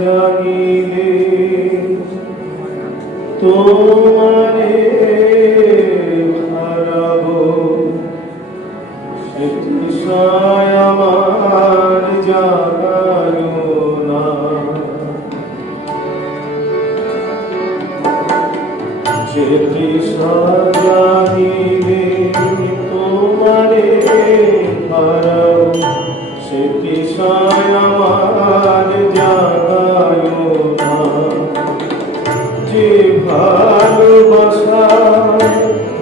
জাগিলে তোমারে হারাবো সে তৃষ্ণায় আমার জাগালো না যে তৃষ্ণা জাগিলে তোমারে হারাবো। সে তৃষ্ণায় আমার জাগালো না। যে ভালোবাসা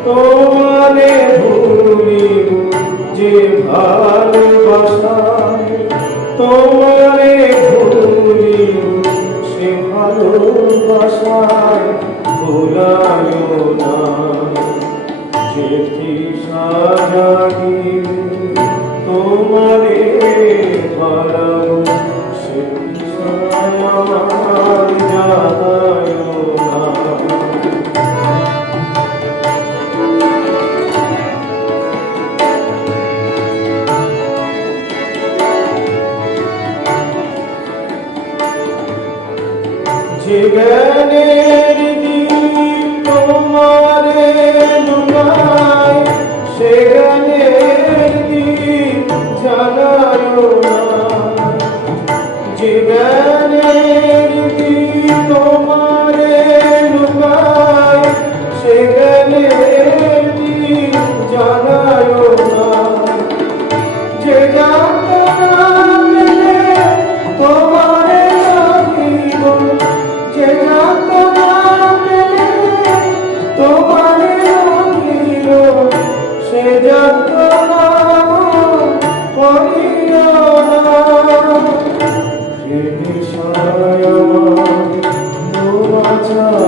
তোমারে ভুলিব, যে ভালোবাসা তোমারে ভুলিব, সে ভালোবাসায় ভুলায় না। যে জাগিবে তোমারে জ্ঞানের দীপ তোমারে লুকায় সে জ্ঞানের দীপ জ্বালায় না। যে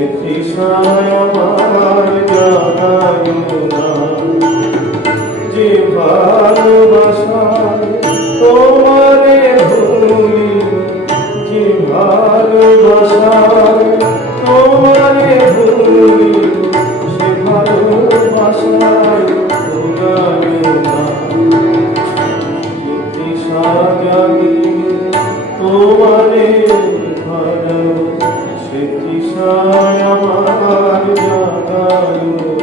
সে তৃষায় আমার জাগায় না যে ভালোবাসা তোমারে ভুলি যে ভালোবাসা তোমারে ভুলি, সে ভালোবাসায় ভুলায় না। তৃষা আমার